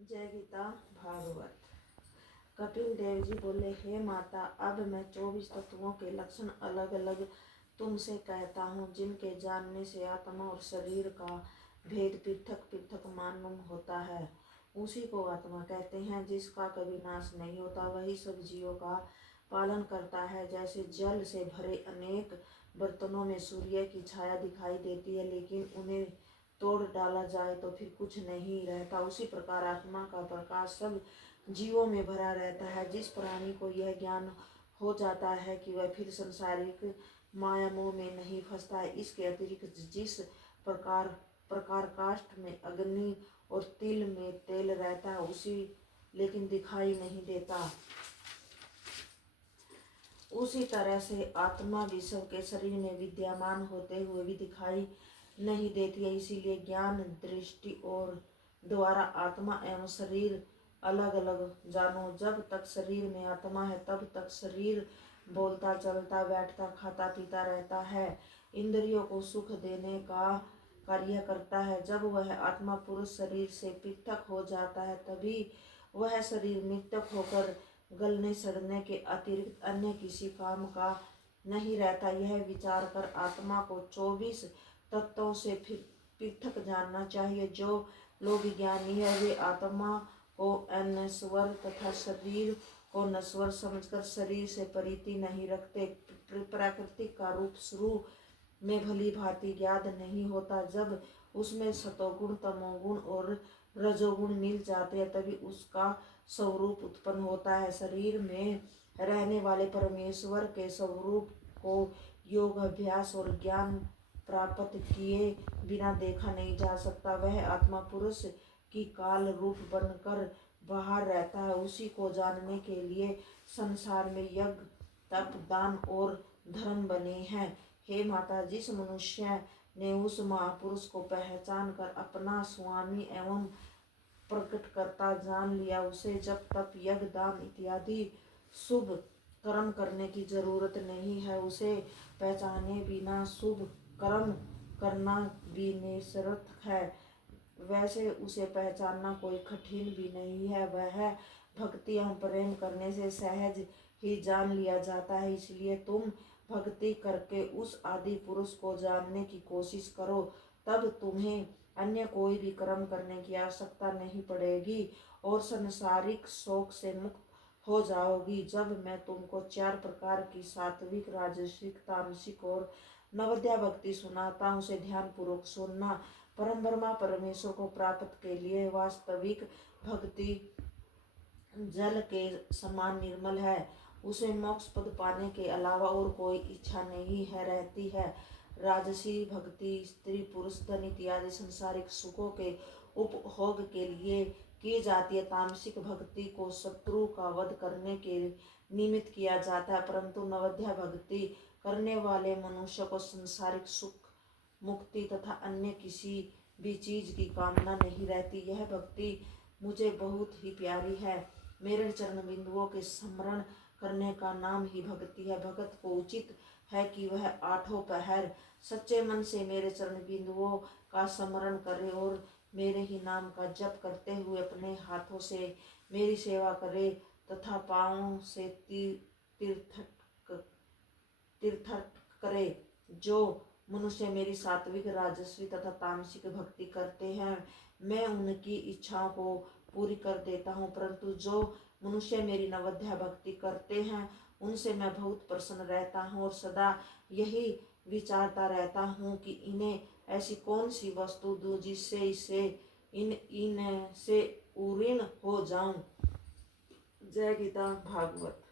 जय गीता भागवत। कपिल देव जी बोले, हे माता, अब मैं 24 तत्वों के लक्षण अलग अलग तुमसे कहता हूँ, जिनके जानने से आत्मा और शरीर का भेद पृथक पृथक मालूम होता है। उसी को आत्मा कहते हैं, जिसका कभी नाश नहीं होता। वही सब जीवों का पालन करता है। जैसे जल से भरे अनेक बर्तनों में सूर्य की छाया दिखाई देती है, लेकिन उन्हें तोड़ डाला जाए तो फिर कुछ नहीं रहता, उसी प्रकार आत्मा का प्रकाश सब जीवों में भरा रहता है। जिस प्राणी को यह ज्ञान हो जाता है कि वह फिर संसारिक माया मोह में नहीं फंसता है, इसके अतिरिक्त जिस प्रकार काष्ठ में अग्नि और तिल में तेल रहता है, उसी लेकिन दिखाई नहीं देता, उसी तरह से आत्मा भी सबके शरीर में विद्यमान होते हुए भी दिखाई नहीं देती है। इसीलिए ज्ञान दृष्टि और द्वारा आत्मा एवं शरीर अलग अलग जानो। जब तक शरीर में आत्मा है, तब तक शरीर बोलता, चलता, बैठता, खाता, पीता रहता है, इंद्रियों को सुख देने का कार्य करता है। जब वह आत्मा पुरुष शरीर से पृथक हो जाता है, तभी वह शरीर मृतक होकर गलने सड़ने के अतिरिक्त अन्य किसी काम का नहीं रहता। यह विचार कर आत्मा को 24 तत्वों से फिर पृथक जानना चाहिए। जो लोग ज्ञानी है, वे आत्मा को अनश्वर तथा शरीर को नश्वर समझकर शरीर से प्रीति नहीं रखते। प्राकृतिक का रूप शुरू में भली भांति ज्ञात नहीं होता। जब उसमें सतोगुण, तमोगुण और रजोगुण मिल जाते हैं, तभी उसका स्वरूप उत्पन्न होता है। शरीर में रहने वाले परमेश्वर के स्वरूप को योग, अभ्यास और ज्ञान प्राप्त किए बिना देखा नहीं जा सकता। वह आत्मा पुरुष की काल रूप बनकर बाहर रहता है। उसी को जानने के लिए संसार में यज्ञ, तप, दान और धर्म बने हैं। हे माता, जिस मनुष्य ने उस महापुरुष को पहचान कर अपना स्वामी एवं प्रकटकर्ता जान लिया, उसे जब तक यज्ञ, दान इत्यादि शुभ कर्म करने की जरूरत नहीं है। उसे पहचाने बिना शुभ कर्म करना भी निरर्थक है। वैसे उसे पहचानना कोई कठिन भी नहीं है। वह भक्ति एवं प्रेम करने से सहज ही जान लिया जाता है। इसलिए तुम भक्ति करके उस आदि पुरुष को जानने की कोशिश करो, तब तुम्हें अन्य कोई भी कर्म करने की आवश्यकता नहीं पड़ेगी और संसारिक शोक से मुक्त हो जाओगी। जब मैं तुमको 4 प्रकार की सात्विक, राजसिक, तामसिक और नवद्या भक्ति सुनाता हूँ, उसे ध्यान पूर्वक सुनना। परम ब्रह्मा परमेश्वर को प्राप्त के लिए वास्तविक भक्ति जल के समान निर्मल है। उसे मोक्ष पद पाने के अलावा और कोई इच्छा नहीं है रहती है। राजसी भक्ति स्त्री, पुरुष, धन इत्यादि संसारिक सुखों के उपभोग के लिए की जाती है। तामसिक भक्ति को शत्रु का वध करने के निमित्त किया जाता है, परंतु नवद्या भक्ति करने वाले मनुष्य को संसारिक सुख, मुक्ति तथा अन्य किसी भी चीज की कामना नहीं रहती। यह भक्ति मुझे बहुत ही प्यारी है। मेरे चरण बिंदुओं के स्मरण करने का नाम ही भक्ति है। भगत को उचित है कि वह 8 पहर सच्चे मन से मेरे चरण बिंदुओं का स्मरण करे और मेरे ही नाम का जप करते हुए अपने हाथों से मेरी सेवा करे तथा पांवों से तीर्थक करे। जो मनुष्य मेरी सात्विक, राजस्वी तथा तामसिक भक्ति करते हैं, मैं उनकी इच्छाओं को पूरी कर देता हूँ, परंतु जो मनुष्य मेरी नवद्या भक्ति करते हैं, उनसे मैं बहुत प्रसन्न रहता हूँ और सदा यही विचारता रहता हूँ कि इन्हें ऐसी कौन सी वस्तु दूँ जिससे इनसे उऋण हो जाऊं। जय गीता भागवत।